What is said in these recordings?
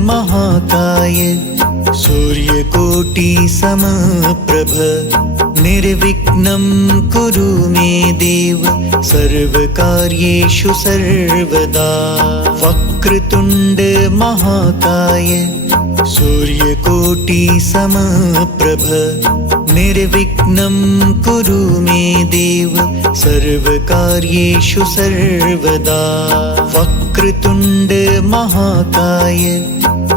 महाकाय सूर्यकोटि समप्रभ निर्विघ्नं कुरु मे देव सर्वकार्येषु सर्वदा। वक्रतुण्ड महाकाय सूर्यकोटि समप्रभ निर्विघ्नं कुरु मे देव सर्वकार्येषु सर्वदा। वक्रतुण्ड महाकाय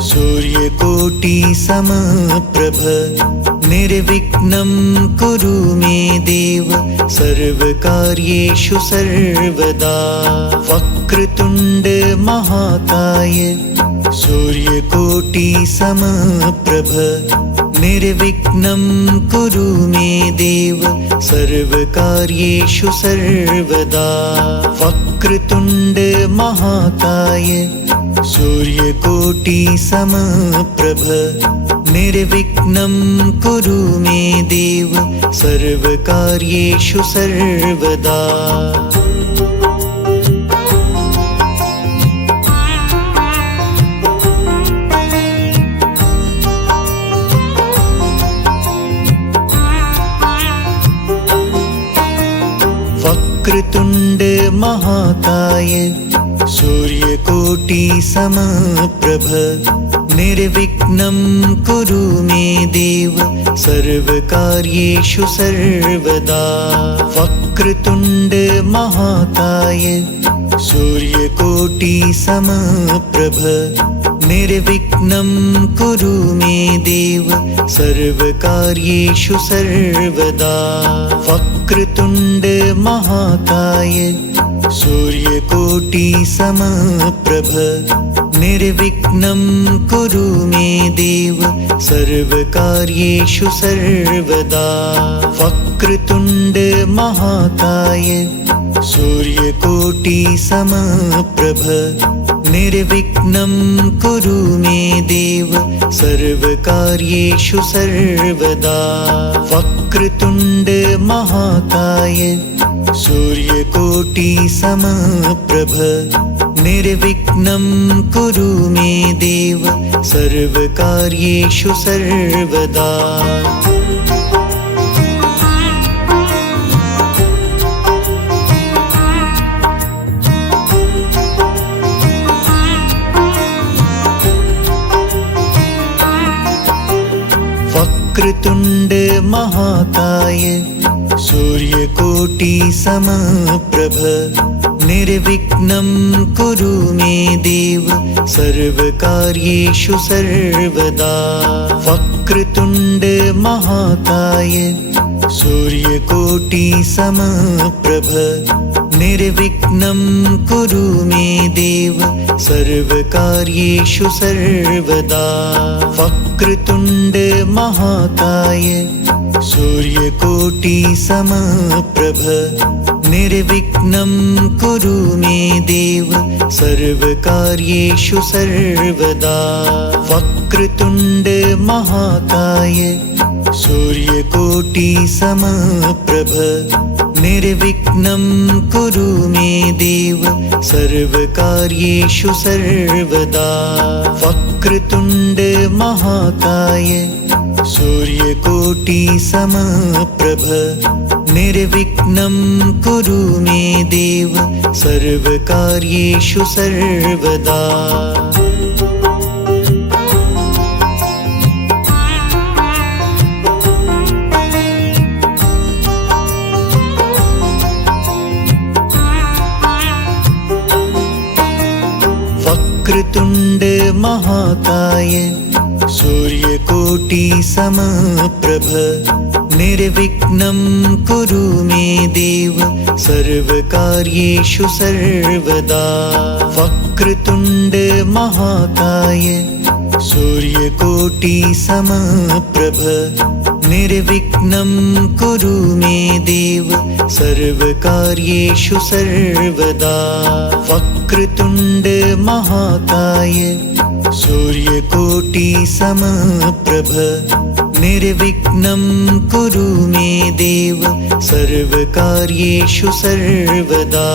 सूर्यकोटि समप्रभ निर्विघ्नं कुरु मे देव सर्वकार्येषु सर्वदा। वक्रतुण्ड महाकाय सूर्यकोटि समप्रभ निर्विघ्नं कुरु मे देव सर्वकार्येषु सर्वदा। वक्रतुण्ड महाकाय सूर्यकोटि समप्रभ निर्विघ्नं कुरु मे देव सर्वकार्येषु सर्वदा। वक्रतुण्ड महाकाय सूर्यकोटि समप्रभ निर्विघ्नं कुरु मे देव सर्वकार्येषु सर्वदा। वक्रतुण्ड महाकाय सूर्यकोटि समप्रभ निर्विघ्नं कुरु मे देव सर्वकार्येषु सर्वदा। वक्रतुण्ड महाकाय सूर्यकोटि समप्रभ निर्विघ्नं कुरु मे देव सर्वकार्येषु सर्वदा। वक्रतुण्ड महाकाय सूर्यकोटि समप्रभ निर्विघ्नं कुरु मे देव सर्वकार्येषु सर्वदा। वक्रतुण्ड महाकाय सूर्यकोटि समप्रभ निर्विघ्नं कुरु मे देव सर्वकार्येषु सर्वदा। वक्रतुण्ड महाकाय सूर्यकोटि समप्रभ निर्विघ्नं कुरु मे देव सर्वकार्येषु सर्वदा। वक्रतुण्ड महाकाय सूर्यकोटि समप्रभ निर्विघ्नं कुरु मे देव सर्वकार्येषु सर्वदा। वक्रतुण्ड महाकाय सूर्यकोटि समप्रभ निर्विघ्नं कुरु मे देव सर्वकार्येषु सर्वदा। वक्रतुण्ड महाकाय सूर्यकोटि समप्रभ निर्विघ्नं कुरु मे देव सर्वकार्येषु सर्वदा। वक्रतुण्ड महाकाय सूर्यकोटि समप्रभ निर्विघ्नं कुरु मे देव सर्वकार्येषु सर्वदा। वक्रतुण्ड महाकाय सूर्यकोटि समप्रभ निर्विघ्नं कुरु मे देव सर्वकार्येषु सर्वदा। वक्रतुण्ड महाकाय सूर्यकोटि समप्रभ निर्विघ्नं कुरु मे देव सर्वकार्येषु सर्वदा। वक्रतुण्ड महाकाय सूर्यकोटि समप्रभ निर्विघ्नं कुरु मे देव सर्वकार्येषु सर्वदा।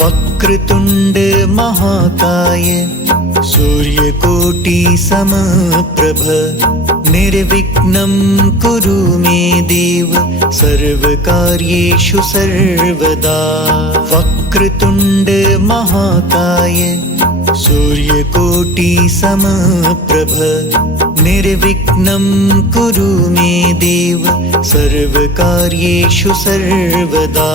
वक्रतुण्ड महाकाय सूर्यकोटि समप्रभ निर्विघ्नं कुरु मे देव सर्वकार्येषु सर्वदा। वक्रतुण्ड महाकाय सूर्यकोटि समप्रभ निर्विघ्नं कुरु मे देव सर्वकार्येषु सर्वदा।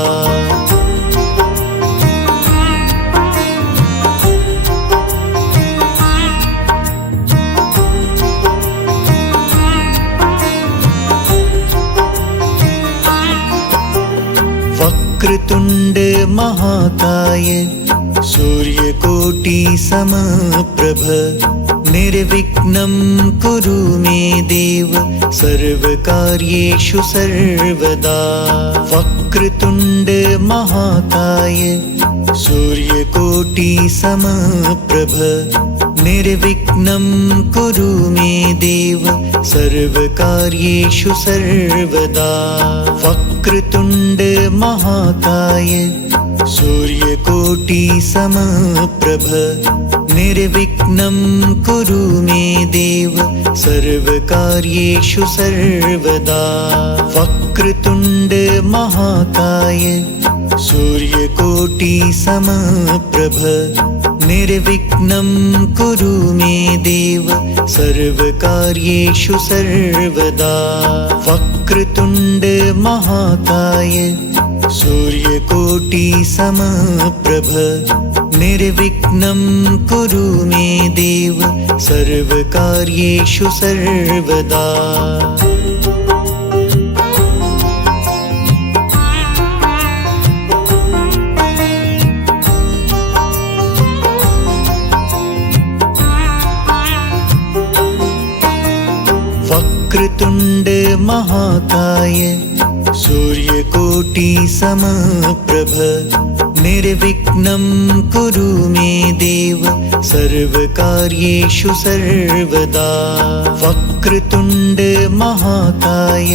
वक्रतुण्ड महाकाय सूर्यकोटि समप्रभ निर्विघ्नं कुरु मे देव सर्वकार्येषु सर्वदा। वक्रतुण्ड महाकाय सूर्यकोटि समप्रभ निर्विघ्नं कुरु मे देव सर्वकार्येषु सर्वदा। वक्रतुण्ड महाकाय सूर्यकोटि समप्रभ निर्विघ्नं कुरु मे देव सर्वकार्येषु सर्वदा। वक्रतुण्ड महाकाय सूर्यकोटि समप्रभ निर्विघ्नं कुरु मे देव सर्वकार्येषु सर्वदा। वक्रतुण्ड महाकाय सूर्यकोटि समप्रभ निर्विघ्नं कुरु मे देव सर्वकार्येषु सर्वदा। वक्रतुण्ड महाकाय सूर्यकोटि समप्रभ निर्विघ्नं कुरु मे देव सर्वकार्येषु सर्वदा। वक्रतुण्ड महाकाय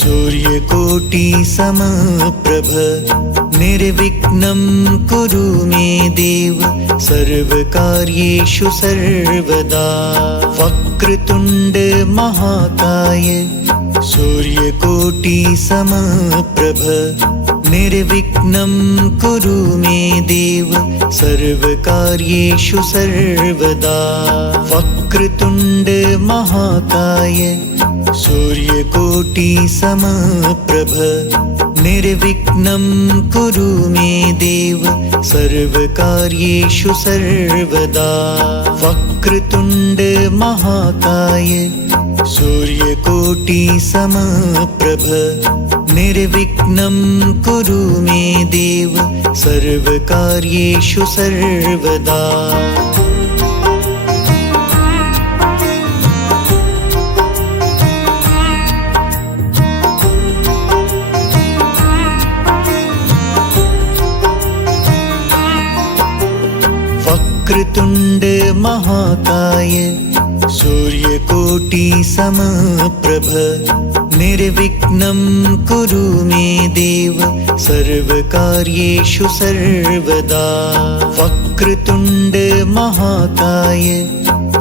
सूर्यकोटि समप्रभ निर्विघ्नं कुरु मे देव सर्वकार्येषु सर्वदा। वक्रतुण्ड महाकाय सूर्यकोटि समप्रभ निर्विघ्नं कुरु मे देव सर्वकार्येषु सर्वदा। वक्रतुण्ड महाकाय सूर्यकोटि समप्रभ निर्विघ्नं कुरु मे देव सर्वकार्येषु सर्वदा। वक्रतुण्ड महाकाय सूर्यकोटि समप्रभ निर्विघ्नं कुरु मे देव सर्वकार्येषु सर्वदा। वक्रतुण्ड महाकाय सूर्यकोटि समप्रभ निर्विघ्नं कुरु मे देव सर्वकार्येषु सर्वदा। वक्रतुण्ड महाकाय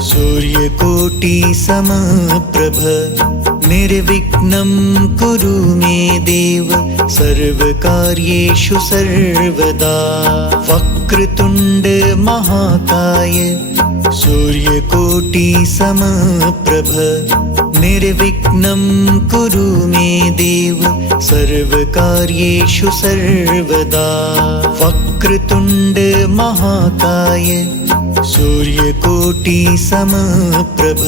सूर्यकोटि समप्रभ निर्विघ्नं कुरु मे देव सर्वकार्येषु सर्वदा। वक्रतुण्ड महाकाय सूर्यकोटि समप्रभ निर्विघ्नं कुरु मे देव सर्वकार्येषु सर्वदा। वक्रतुण्ड महाकाय सूर्यकोटि समप्रभ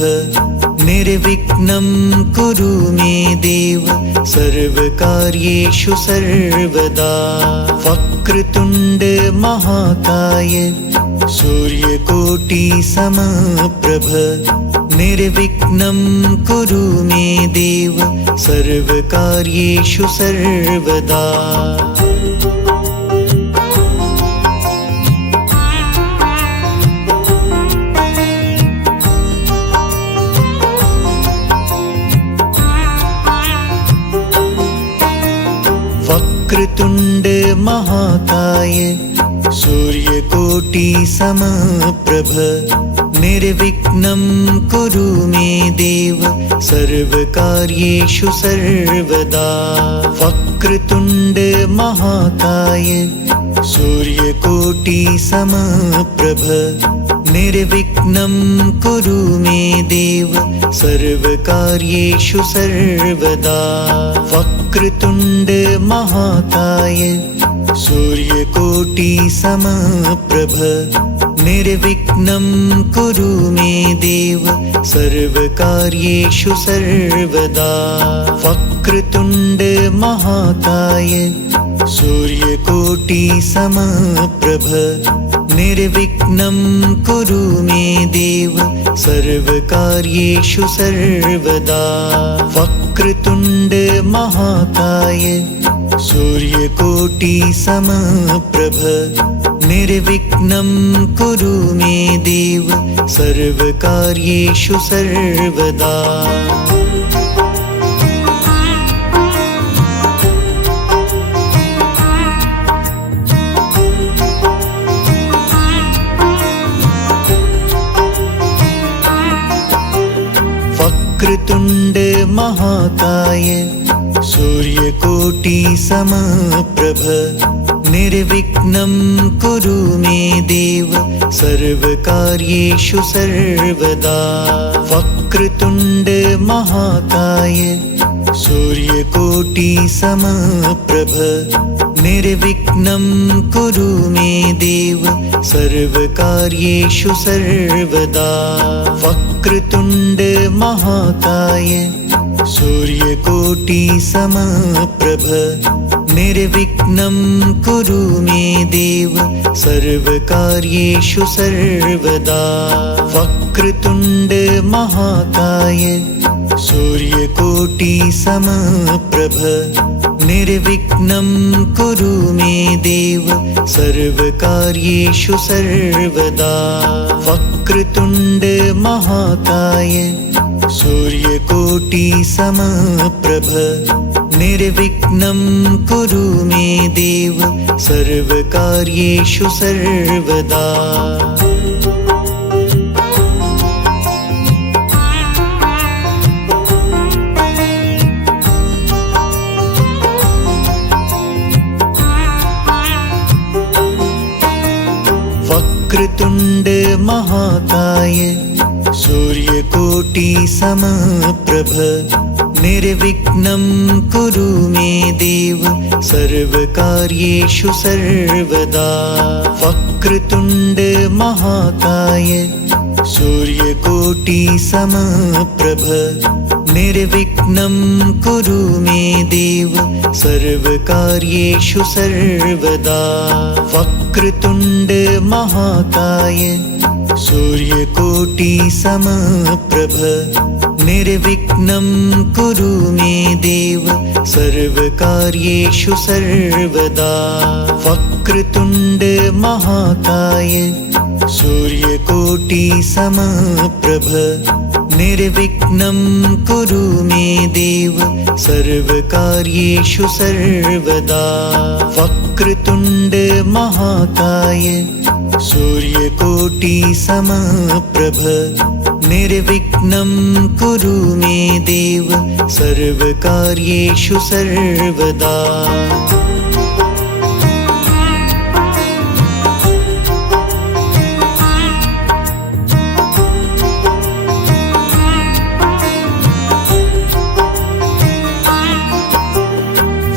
निर्विघ्नं कुरु मे देव सर्वकार्येषु सर्वदा। वक्रतुण्ड महाकाय सूर्यकोटि समप्रभ निर्विघ्नं कुरु मे देव सर्वकार्येषु सर्वदा। वक्रतुण्ड महाकाय सूर्यकोटि समप्रभ निर्विघ्नं कुरु मे देव सर्वकार्येषु सर्वदा वक्रतुण्ड महाकाय सूर्यकोटि समप्रभ निर्विघ्नं कुरु मे देव सर्वकार्येषु सर्वदा वक्रतुण्ड महाकाय सूर्यकोटि समप्रभ निर्विघ्नं कुरु मे देव सर्वकार्येषु सर्वदा वक्रतुण्ड महाकाय सूर्यकोटि समप्रभ निर्विघ्नं कुरु मे देव सर्वकार्येषु सर्वदा वक्रतुण्ड महाकाय सूर्यकोटि समप्रभ निर्विघ्नं कुरु मे देव सर्वकार्येषु सर्वदा वक्रतुण्ड महाकाय सूर्यकोटि समप्रभ निर्विघ्नं कुरु मे देव सर्वकार्येषु सर्वदा वक्रतुण्ड महाकाय सूर्यकोटि समप्रभ निर्विघ्नं कुरु मे देव सर्वकार्येषु सर्वदा वक्रतुण्ड महाकाय सूर्यकोटि समप्रभ निर्विघ्नं कुरु मे देव सर्वकार्येषु सर्वदा वक्रतुण्ड महाकाय सूर्यकोटि समप्रभ निर्विघ्नं कुरु मे देव सर्वकार्येषु सर्वदा वक्रतुण्ड महाकाय सूर्यकोटि समप्रभ निर्विघ्नं कुरु मे देव सर्वकार्येषु सर्वदा वक्रतुण्ड महाकाय सूर्यकोटि समप्रभ निर्विघ्नं कुरु मे देव सर्वकार्येषु सर्वदा वक्रतुण्ड महाकाय सूर्यकोटि समप्रभ निर्विघ्नं कुरु मे देव सर्वकार्येषु सर्वदा वक्रतुण्ड महाकाय सूर्यकोटि समप्रभ निर्विघ्नं कुरु मे देव सर्वकार्येषु सर्वदा वक्रतुण्ड महाकाय सूर्यकोटि समप्रभ निर्विघ्नं कुरु मे देव सर्वकार्येषु सर्वदा वक्रतुण्ड महाकाय सूर्यकोटि समप्रभ निर्विघ्नं कुरु मे देव सर्वकार्येषु सर्वदा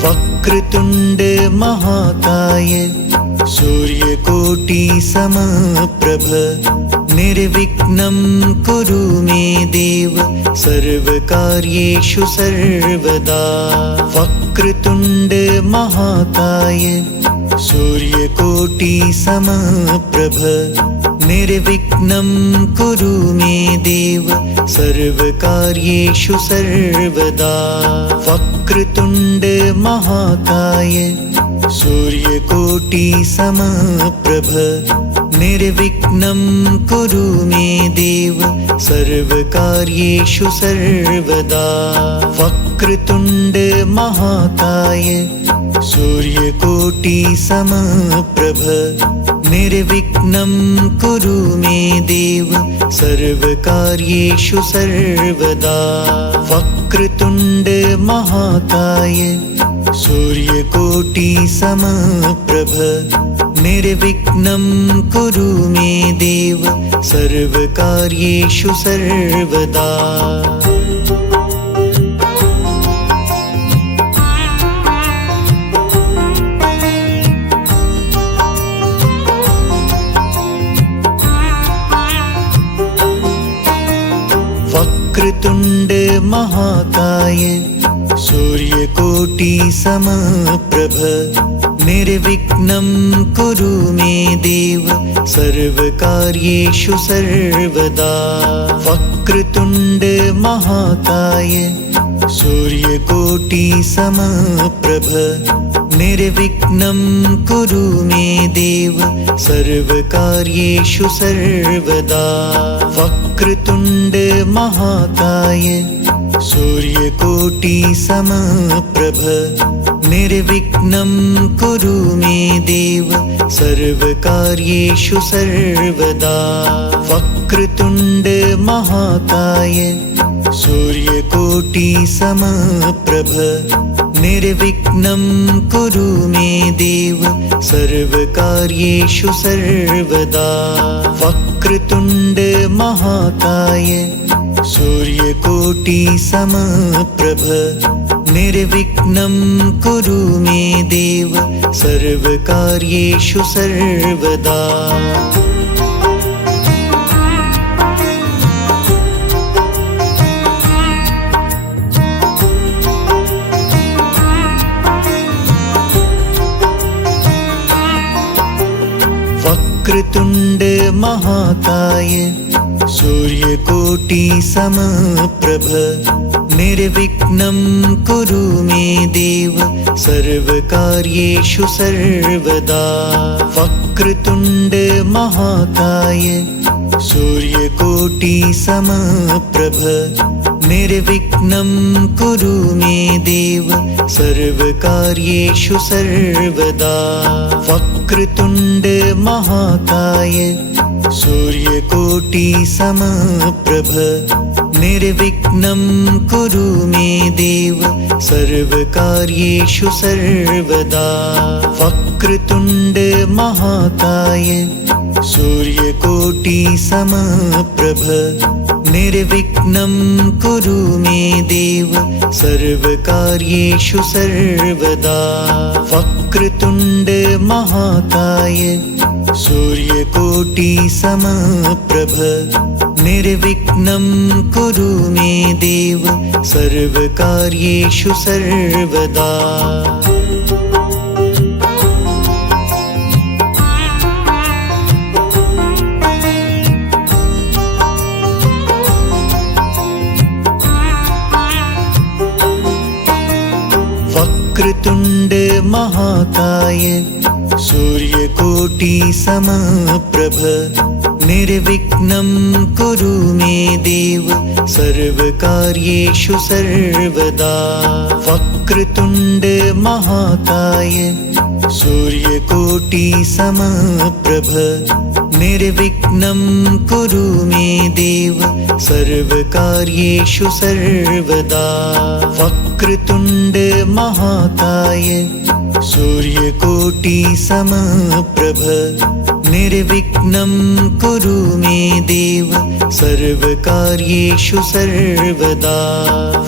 वक्रतुण्ड महाकाय सूर्यकोटि समप्रभ निर्विघ्नं कुरु मे देव सर्वकार्येषु सर्वदा वक्रतुण्ड महाकाय सूर्यकोटि समप्रभ निर्विघ्नं कुरु मे देव सर्वकार्येषु सर्वदा वक्रतुण्ड महाकाय सूर्यकोटि समप्रभ निर्विघ्नं कुरु मे देव सर्वकार्येषु सर्वदा। वक्रतुण्ड महाकाय सूर्यकोटि समप्रभ निर्विघ्नं कुरु मे देव सर्वकार्येषु सर्वदा। वक्रतुण्ड महाकाय सूर्यकोटि समप्रभ निर्विघ्नं कुरु मे देव सर्वकार्येषु सर्वदा। वक्रतुण्ड महाकाय सूर्यकोटि समप्रभ निर्विघ्नं कुरु मे देव सर्वकार्येषु सर्वदा। वक्रतुण्ड महाकाय सूर्यकोटि समप्रभ निर्विघ्नं कुरु मे देव सर्वकार्येषु सर्वदा। वक्रतुण्ड महाकाय सूर्यकोटि समप्रभ निर्विघ्नं कुरु मे देव सर्वकार्येषु सर्वदा। वक्रतुण्ड महाकाय सूर्यकोटि समप्रभ निर्विघ्नं कुरु मे देव सर्वकार्येषु सर्वदा। वक्रतुण्ड महाकाय सूर्यकोटि समप्रभ निर्विघ्नं कुरु मे देव सर्वकार्येषु सर्वदा। वक्रतुण्ड महाकाय सूर्यकोटि समप्रभ निर्विघ्नं कुरु मे देव सर्वकार्येषु सर्वदा। वक्रतुण्ड महाकाय सूर्यकोटि समप्रभ निर्विघ्नं कुरु मे देव सर्वकार्येषु सर्वदा। वक्रतुण्ड महाकाय सूर्यकोटि समप्रभ निर्विघ्नं कुरु मे देव सर्वकार्येषु सर्वदा। वक्रतुण्ड महाकाय सूर्यकोटि समप्रभ निर्विघ्नं कुरु मे देव सर्वकार्येषु सर्वदा। वक्रतुण्ड महाकाय सूर्यकोटि समप्रभ निर्विघ्नं कुरु मे देव सर्वकार्येषु सर्वदा। वक्रतुण्ड महाकाय सूर्यकोटि समप्रभ निर्विघ्नं कुरु मे देव सर्वकार्येषु सर्वदा। वक्रतुण्ड महाकाय सूर्यकोटि समप्रभ निर्विघ्नं कुरु मे देव सर्वकार्येषु सर्वदा। वक्रतुण्ड महाकाय सूर्यकोटि समप्रभ निर्विघ्नं कुरु मे देव सर्वकार्येषु सर्वदा।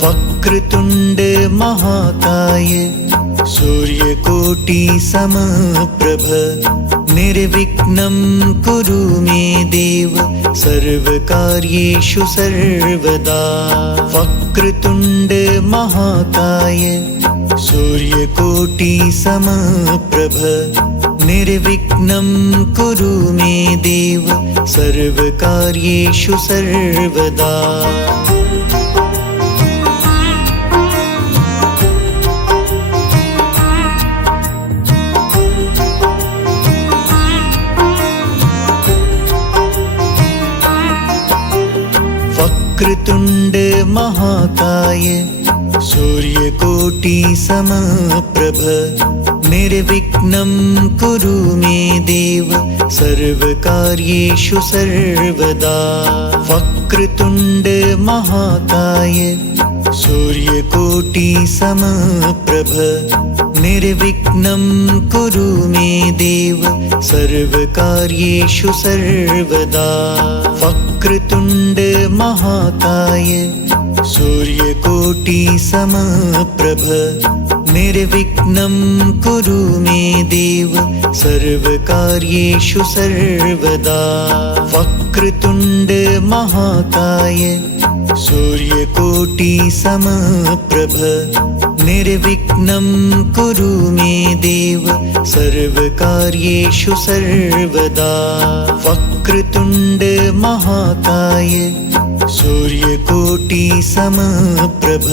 वक्रतुण्ड महाकाय सूर्यकोटि समप्रभ निर्विघ्नं कुरु मे देव सर्वकार्येषु सर्वदा। वक्रतुण्ड महाकाय सूर्यकोटि समप्रभ निर्विघ्नं कुरु मे देव सर्वकार्येषु सर्वदा। महाकाय सूर्यकोटि समप्रभ निर्विघ्नं कुरु मे देव सर्वकार्येषु सर्वदा वक्रतुण्ड महाकाय सूर्यकोटि समप्रभ निर्विघ्नं कुरु मे देव सर्वकार्येषु सर्वदा वक्रतुण्ड महाकाय सूर्यकोटि समप्रभ निर्विघ्नं कुरु मे देव सर्वकार्येषु सर्वदा वक्रतुण्ड महाकाय सूर्यकोटि समप्रभ निर्विघ्नं कुरु मे देव सर्वकार्येषु सर्वदा वक्रतुण्ड महाकाय सूर्यकोटि समप्रभ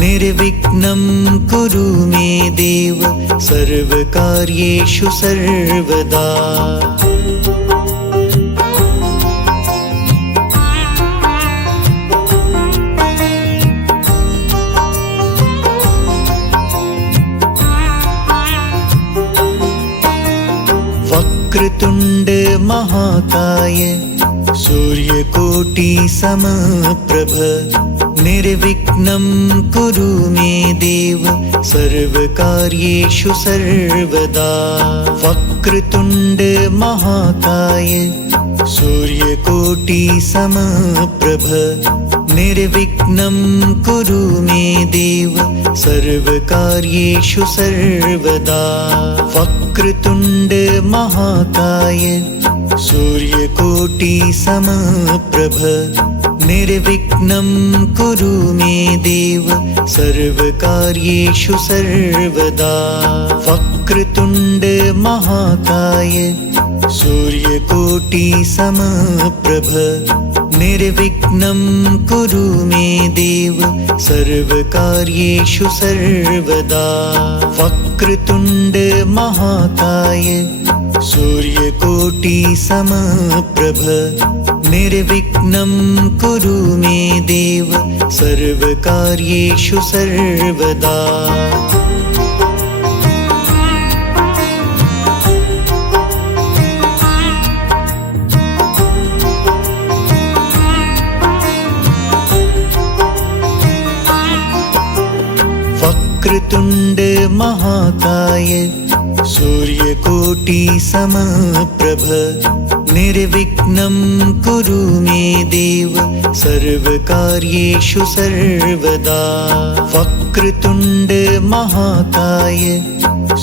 निर्विघ्नं कुरु मे देव सर्वकार्येषु सर्वदा वक्रतुण्ड महाकाय सूर्यकोटि समप्रभ निर्विघ्नं कुरु मे देव सर्वकार्येषु सर्वदा वक्रतुण्ड महाकाय सूर्यकोटि समप्रभ निर्विघ्नं कुरु मे देव सर्वकार्येषु सर्वदा वक्रतुण्ड महाकाय सूर्यकोटि समप्रभ निर्विघ्नं कुरु मे देव सर्वकार्येषु सर्वदा वक्रतुण्ड महाकाय सूर्यकोटि समप्रभ निर्विघ्नं कुरु मे देव सर्वकार्येषु सर्वदा वक्रतुण्ड महाकाय सूर्यकोटि समप्रभ निर्विघ्नं कुरु मे देव सर्वकार्येषु सर्वदा वक्रतुण्ड महाकाय सूर्यकोटि समप्रभ निर्विघ्नं कुरु मे देव सर्वकार्येषु सर्वदा वक्रतुण्ड महाकाय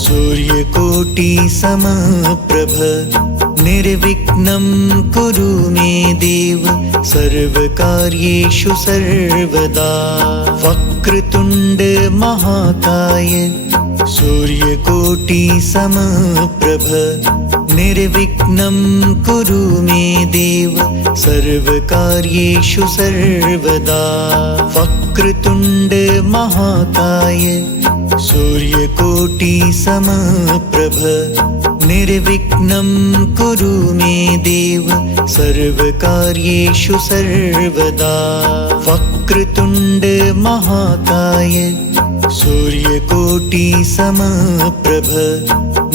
सूर्यकोटि समप्रभ निर्विघ्नं कुरु मे देव सर्वकार्येषु सर्वदा वक्रतुण्ड महाकाय सूर्यकोटि समप्रभ निर्विघ्नं कुरु मे देव सर्वकार्येषु सर्वदा वक्रतुण्ड महाकाय सूर्यकोटि समप्रभ निर्विघ्नं कुरु मे देव सर्वकार्येषु सर्वदा वक्रतुण्ड महाकाय सूर्यकोटि समप्रभ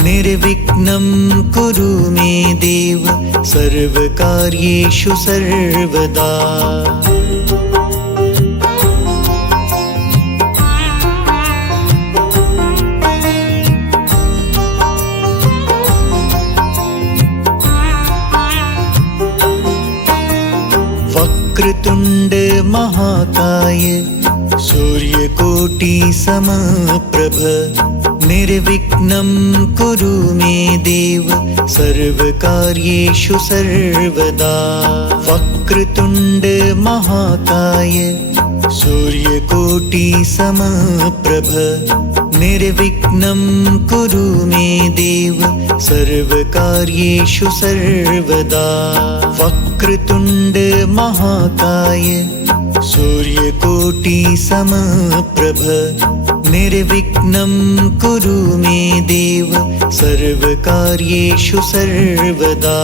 निर्विघ्नं कुरु मे देव सर्वकार्येषु सर्वदा वक्रतुण्ड महाकाय सूर्यकोटि समप्रभ निर्विघ्नं कुरु मे देव सर्वकार्येषु सर्वदा वक्रतुण्ड महाकाय सूर्यकोटि समप्रभ निर्विघ्नं कुरु मे देव सर्वकार्येषु सर्वदा वक्रतुण्ड महाकाय सूर्यकोटि समप्रभ निर्विघ्नं कुरु मे देव सर्वकार्येषु सर्वदा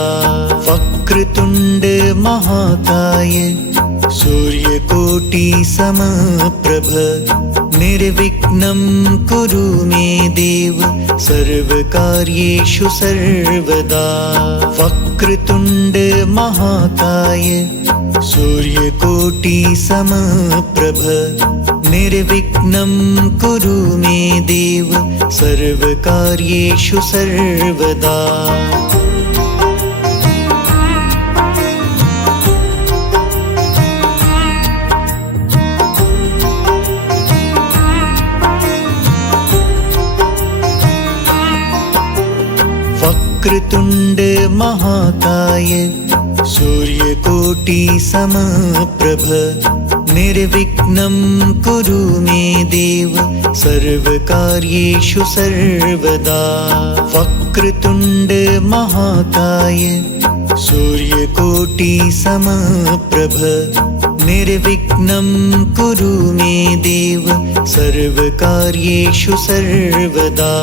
वक्रतुण्ड महाकाय सूर्यकोटि समप्रभ निर्विघ्नं कुरु मे देव सर्वकार्येषु सर्वदा। वक्रतुण्ड महाकाय सूर्यकोटि समप्रभ निर्विघ्नं कुरु मे देव सर्वकार्येषु सर्वदा। वक्रतुण्ड महाकाय सूर्यकोटि समप्रभ निर्विघ्नं कुरु मे देव सर्वकार्येषु सर्वदा। वक्रतुण्ड महाकाय सूर्यकोटि समप्रभ निर्विघ्नं कुरु मे देव सर्वकार्येषु सर्वदा।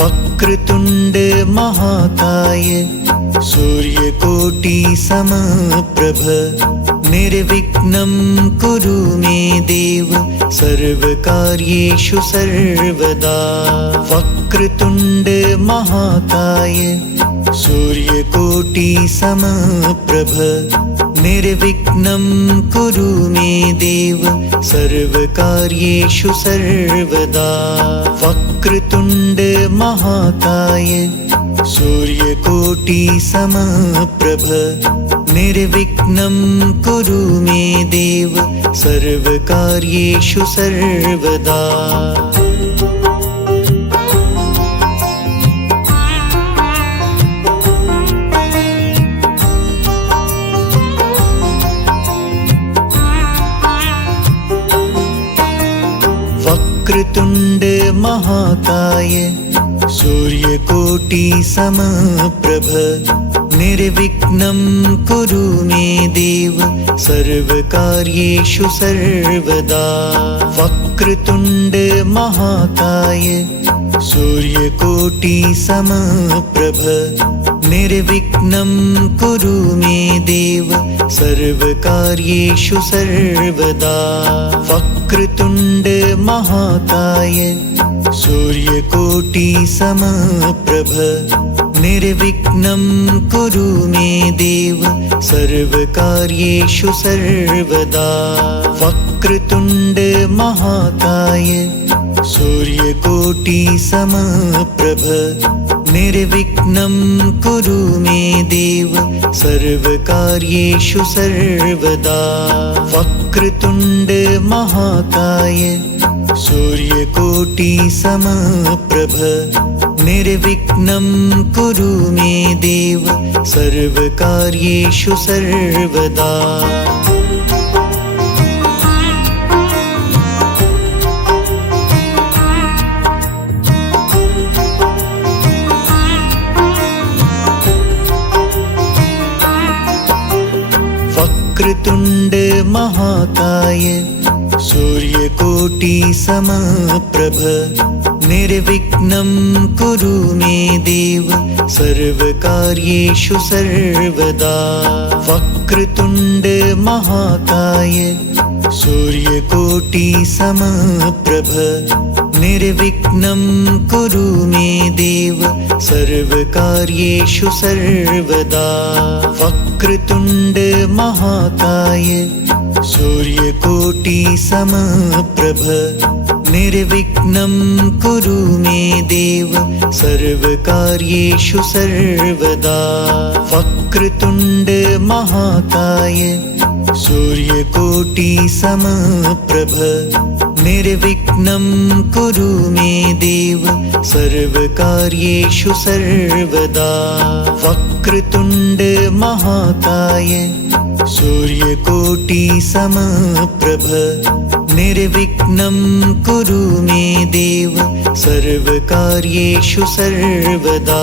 वक्रतुण्ड महाकाय सूर्यकोटि समप्रभ निर्विघ्नं कुरु मे देव सर्वकार्येषु सर्वदा। वक्रतुण्ड महाकाय सूर्यकोटि समप्रभ निर्विघ्नं कुरु मे देव सर्वकार्येषु सर्वदा। वक्रतुण्ड महाकाय सूर्यकोटि समप्रभ निर्विघ्नं कुरु मे देव सर्वकार्येषु सर्वदा। वक्रतुण्ड महाकाय सूर्यकोटि समप्रभ निर्विघ्नं कुरु मे देव सर्वकार्येषु सर्वदा। वक्रतुण्ड महाकाय सूर्यकोटि समप्रभ निर्विघ्नं कुरु मे देव सर्वकार्येषु सर्वदा। वक्रतुण्ड महाकाय सूर्यकोटि समप्रभ निर्विघ्नं कुरु मे देव सर्वकार्येषु सर्वदा। वक्रतुण्ड महाकाय सूर्यकोटि समप्रभ निर्विघ्नं कुरु मे देव सर्वकार्येषु सर्वदा। वक्रतुण्ड महाकाय सूर्यकोटि समप्रभ निर्विघ्नं कुरु मे देव सर्वकार्येषु सर्वदा। वक्रतुण्ड महाकाय सूर्यकोटि समप्रभ निर्विघ्नं कुरु मे देव सर्वकार्येषु सर्वदा। वक्रतुण्ड महाकाय सूर्यकोटि समप्रभ निर्विघ्नं कुरु मे देव सर्वकार्येषु सर्वदा। वक्रतुण्ड महाकाय सूर्यकोटि समप्रभ निर्विघ्नं कुरु मे देव सर्वकार्येषु सर्वदा। वक्रतुण्ड महाकाय सूर्यकोटि समप्रभ निर्विघ्नं कुरु मे देव सर्वकार्येषु सर्वदा। वक्रतुण्ड महाकाय सूर्यकोटि समप्रभ निर्विघ्नं कुरु मे देव सर्वकार्येषु सर्वदा।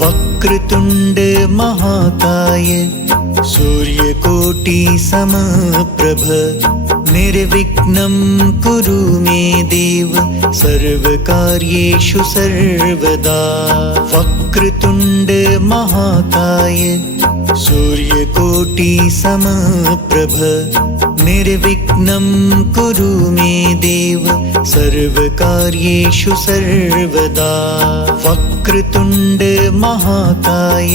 वक्रतुण्ड महाकाय सूर्यकोटि समप्रभ निर्विघ्नं कुरु मे देव सर्वकार्येषु सर्वदा। वक्रतुण्ड महाकाय सूर्यकोटि समप्रभ निर्विघ्नं कुरु मे देव सर्वकार्येषु सर्वदा। वक्रतुण्ड महाकाय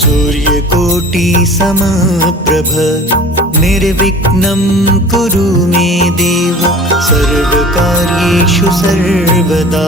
सूर्यकोटि समप्रभ निर्विघ्नं कुरु मे देव सर्वकार्येषु सर्वदा।